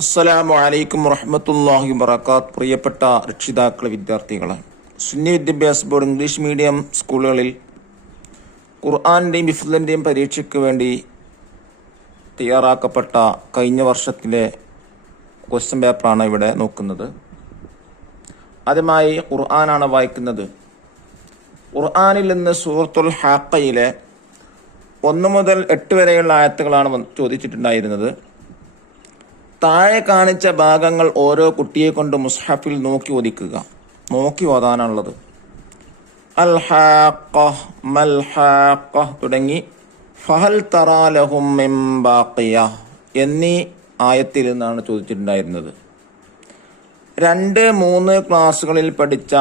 അസ്സലാമു അലൈക്കും വറഹ്മത്തുള്ളാഹി വബറകാത്ത്. പ്രിയപ്പെട്ട രക്ഷിതാക്കളെ, വിദ്യാർത്ഥികളെ, സുന്നി വിദ്യാഭ്യാസ ബോർഡ് ഇംഗ്ലീഷ് മീഡിയം സ്കൂളുകളിൽ ഖുർആന്റെയും ഹിഫ്ളിന്റെയും പരീക്ഷയ്ക്ക് വേണ്ടി തയ്യാറാക്കപ്പെട്ട കഴിഞ്ഞ വർഷത്തിലെ ക്വസ്റ്റ്യൻ പേപ്പറാണ് ഇവിടെ നോക്കുന്നത്. ആദ്യമായി ഖുർആനാണ് വായിക്കുന്നത്. ഖുർആനിൽ നിന്ന് സൂറത്തുൽ ഹാഖയിലെ 1 മുതൽ 8 വരെയുള്ള ആയത്തുകളാണ് ചോദിച്ചിട്ടുണ്ടായിരുന്നത്. താഴെ കാണിച്ച ഭാഗങ്ങൾ ഓരോ കുട്ടിയെ കൊണ്ട് മുസ്ഹഫിൽ നോക്കി ഓതാനുള്ളത്. അൽ ഹാഖ, മൽ ഹാഖ തുടങ്ങി ഫഹൽ തറാ ലഹും മിൻ ബാഖിയ എന്നീ ആയത്തിൽ നിന്നാണ് ചോദിച്ചിട്ടുണ്ടായിരുന്നത്. 2-3 ക്ലാസ്സുകളിൽ പഠിച്ച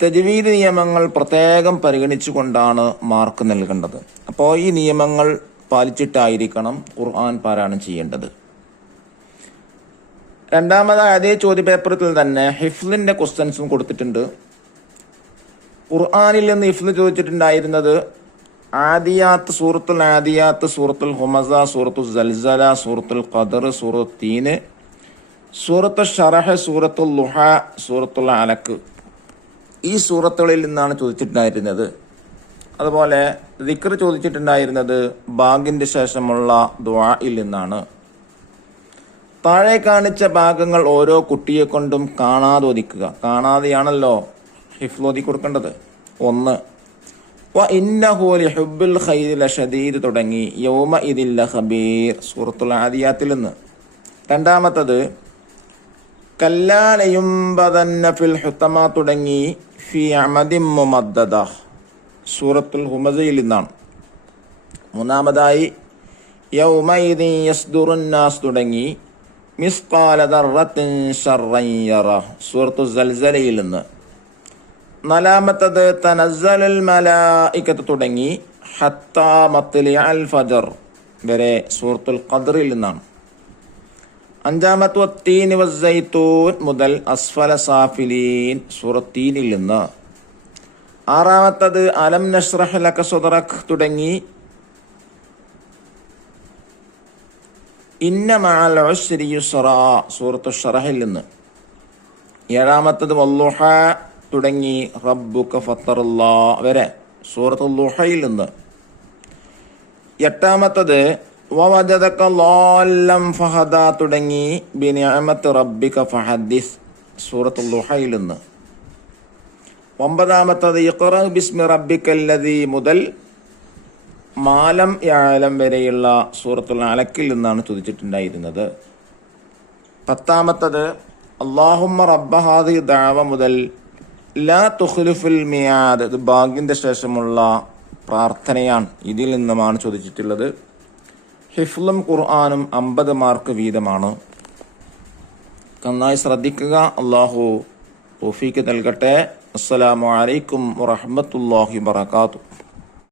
തജ്വീദ് നിയമങ്ങൾ പ്രത്യേകം പരിഗണിച്ചുകൊണ്ടാണ് മാർക്ക് നൽകേണ്ടത്. അപ്പോൾ ഈ നിയമങ്ങൾ പാലിച്ചിട്ടായിരിക്കണം ഖുർആൻ പാരായണം ചെയ്യേണ്ടത്. രണ്ടാമതായി അതേ ചോദ്യപേപ്പറിൽ തന്നെ ഹിഫ്ലിന്റെ ക്വസ്റ്റ്യൻസും കൊടുത്തിട്ടുണ്ട്. ഖുർആനിൽ നിന്ന് ഹിഫ്ല് ചോദിച്ചിട്ടുണ്ടായിരുന്നത് ആദിയാത്ത്, സൂറത്തുൽ ആദിയാത്ത്, സൂറത്തുൽ ഹുമസ, സൂറത്തുൽ സൽസല, സൂറത്തുൽ ഖദർ, സൂറത്തുൽ തീന്, സൂറത്തുൽ ഷറഹ്, സൂറത്തുൽ ലുഹ, സൂറത്തുൽ അലക്ക്, ഈ സൂറത്തുകളിൽ നിന്നാണ് ചോദിച്ചിട്ടുണ്ടായിരുന്നത്. അതുപോലെ ദിക്ർ ചോദിച്ചിട്ടുണ്ടായിരുന്നത് ബാങ്കിന്റെ ശേഷമുള്ള ദുആയിൽ നിന്നാണ്. താഴെ കാണിച്ച ഭാഗങ്ങൾ ഓരോ കുട്ടിയെ കൊണ്ടും കാണാതെ ഓദിക്കുക. കാണാതെയാണല്ലോ ഹിഫ്ള് ഓതി കൊടുക്കേണ്ടത്. 1 വ ഇന്നഹു ലിഹുബ്ബിൽ ഖൈരി ലശദീദ് തുടങ്ങി യൗമ ഇദിൽ ലഖബീർ സൂറത്തുൽ ആദിയാത്തിൽ നിന്ന്. രണ്ടാമത്തത് കല്ലാ ലയുംബദന്ന ഫിൽ ഹുതമ തുടങ്ങി ഫി അമദിൻ മുമദ്ദദ സൂറത്തുൽ ഹുമസയിൽ നിന്നാണ്. മൂന്നാമതായി യൗമഇദിൻ യസ്ദുറുൻ നാസ് തുടങ്ങി മിസ്ഖാല ദർറത്തിൻ ശർറൻ യറ സൂറത്തുൽ സൽസലയിൽ നിന്ന്. നാലാമത്തത് തനസ്സലുൽ മലായികത്ത് തുടങ്ങി ഹത്താ മത്ലിഅൽ ഫജർ വരെ സൂറത്തുൽ ഖദറിൽ നിന്നാണ്. അഞ്ചാമത്തെ വത്തീനി വസ്സൈത്തൂൻ മുതൽ അസ്ഫല സാഫിലീൻ സൂറത്തുൽ തീനിൽ നിന്ന്. ആറാമത്തത് അലം നശ്റഹ് ലക സദ്റക് തുടങ്ങി ഇന്ന മഅൽ ഉസ്രി യുസ്റാ സൂറത്തുൽ ശറഹിൽ നിന്ന്. ഏഴാമത്തത് വല്ലുഹ തുടങ്ങി റബ്ബുക ഫത്തറല്ലാ വരെ സൂറത്തുൽ ലുഹയിൽ നിന്ന്. എട്ടാമത്തത് വവജദക ളാല്ലം ഫഹദ തുടങ്ങി ബിനിഅമത്തി റബ്ബിക ഫഹദ്ദിസ് സൂറത്തുൽ ലുഹയിൽ നിന്ന്. ഒമ്പതാമത്തത് ഇഖ്റ ബിസ്മി റബ്ബിക്കല്ലദീ മുതൽ മാലം യഅലം വരെയുള്ള സൂറത്തുൽ അലക്കിൽ നിന്നാണ് ചോദിച്ചിട്ടുണ്ടായിരുന്നത്. പത്താമത്തത് അല്ലാഹുമ്മ റബ്ബ ഹാദിഹി ദഅവ മുതൽ ലാ തുഖ്ലിഫുൽ മിയാദ്, ഇത് ബാങ്കിന്റെ ശേഷമുള്ള പ്രാർത്ഥനയാണ്. ഇതിൽ നിന്നുമാണ് ചോദിച്ചിട്ടുള്ളത്. ഹിഫ്ളും ഖുർആനും 50 മാർക്ക് വീതമാണ്. നന്നായി ശ്രദ്ധിക്കുക. അല്ലാഹു തൗഫീഖ് നൽകട്ടെ. അസ്സലാമു അലൈക്കും വറഹ്മത്തുള്ളാഹി വബറകാതുഹു.